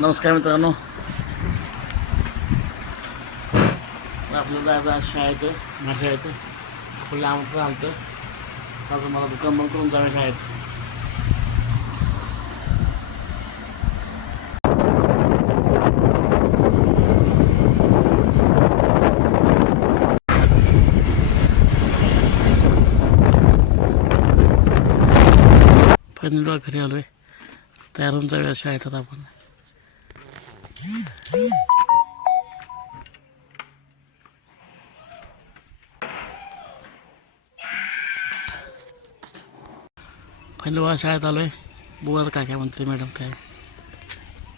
नमस्कार मित्रांनो. तर आपलं जायचं आज शाळेत माझ्या शाळेत आपलं आमचं आलं तर मला दुकान बंद करून जाऊया शाळेत. फायनल घरी आलो आहे तयार होऊन जाऊया शाळेत आता आपण. पहिलं वा शाळेत आलो आहे बुवा काय काय म्हणते मॅडम काय?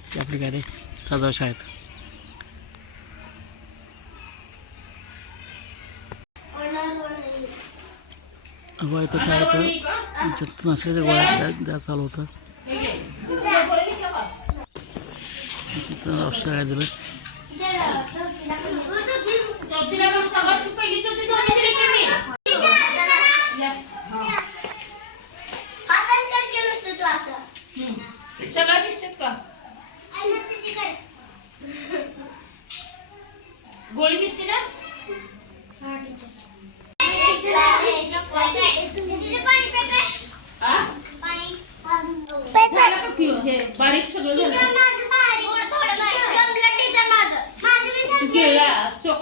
ती आपली गाडी जाऊ शाळेत. हवा इथं शाळेत नाशकाच्या गोळ्या जास्त चालू होतं तिथं औषध काय दिलं सगळं दिसतात का गोळी दिसते ना हा? झालं का पिऊ? हे बारीक सगळं झालं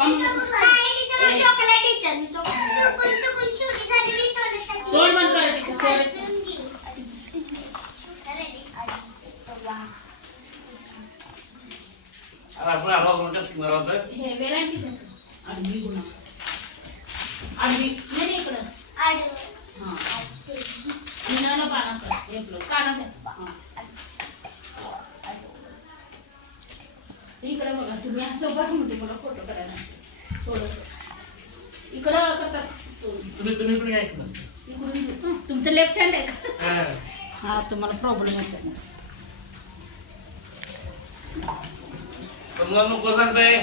गिळला तोंड बंद करायचं कसं अरे आपण हे वेलांटी आडवी गुन्हा आडवी नाही नाही इकडं हा विनाला पाना कर कानात इकडे बघा तुम्ही असं बघ म्हणते मला फोटो काढायला थोडस. इकडं करतात. तुम्ही तुम्ही पण काय इकडून. तुमचं लेफ्ट हँड आहे का? हा. हा तुम्हाला प्रॉब्लेम होतो समजा नको सांगताय.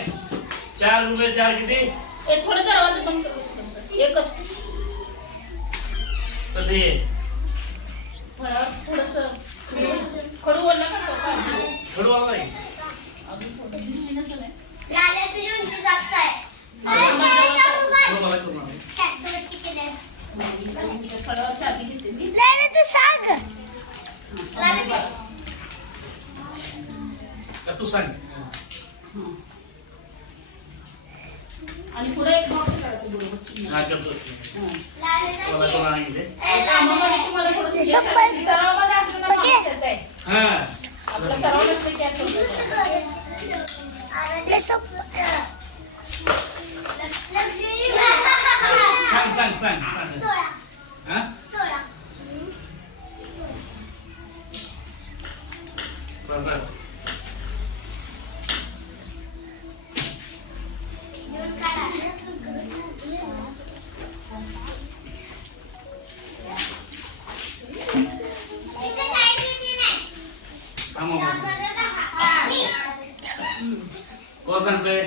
चार रुपये चार किती? एक थोडं दरवाजा बंद करू एकच. फळावर थोडस. खडू तो का? खडू आला नाही अजून थोडं दिसते ना सगळं खडू मला करून आला. त्या फळावर चाबी घेते मी का तू सांग आणि पुढे एक बॉक्स हा करतो हं. मला आणले सरावामध्ये असलं तर माणूस येतंय. हा आपलं सराव नसलं की असं होतं. सांग सांग सांग सांग हा बस बस थांबा मग. कोण सांगतोय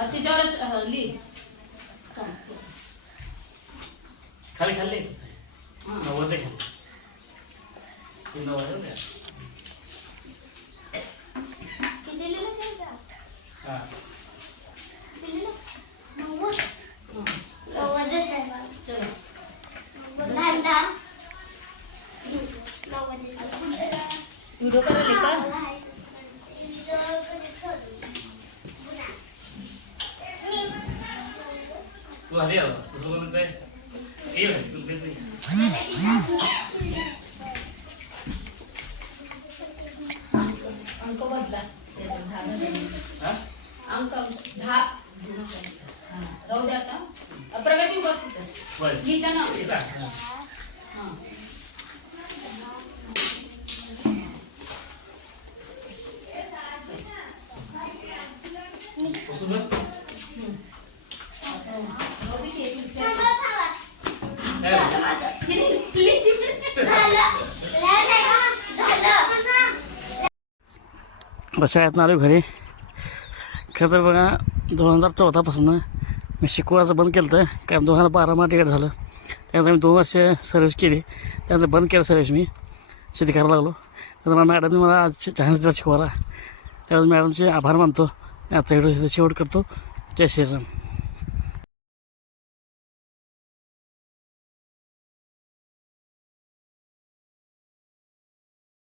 जयवीर तिथं उभा आहे थोडंसं. जयवीर उभा आहे तुझं थोडंसं. सर हा इथे ना. हा हा, जयवीर तिकडे इकडे हे करतो हे डोळा बघ. हा, तिच्यावरच हा, लिह हा. खाली खाल्ले नव्वद आहे खाली ते नव्वद आहे ना. हा चला. व्हिडिओ करायला का तू आली आला तुझं म्हणत आहे ये तू भेटली अंक बदला त्याच्यात दहा बदला. हा अंक दहा हा, राहू द्या आता प्रगती उभा तिथं. बरं लिहिता ना इथं. हा. हा. बसू का? बस शाळेतनं आलो घरी. खरं तर बघा दोन हजार चौदापासून मी शिकवायचं बंद केलं होतं कारण दोन हजार बारा मला तिकीट झालं. त्यानंतर मी दोन वर्ष सर्विस केली. त्यानंतर बंद केलं सर्विस मी. शेती करायला लागलो. तर मॅडमने मला आज चान्स दिला शिकवायला. त्यावेळेस मॅडमचे आभार मानतो. आजचा व्हिडिओ शेवट करतो. जय श्रीराम.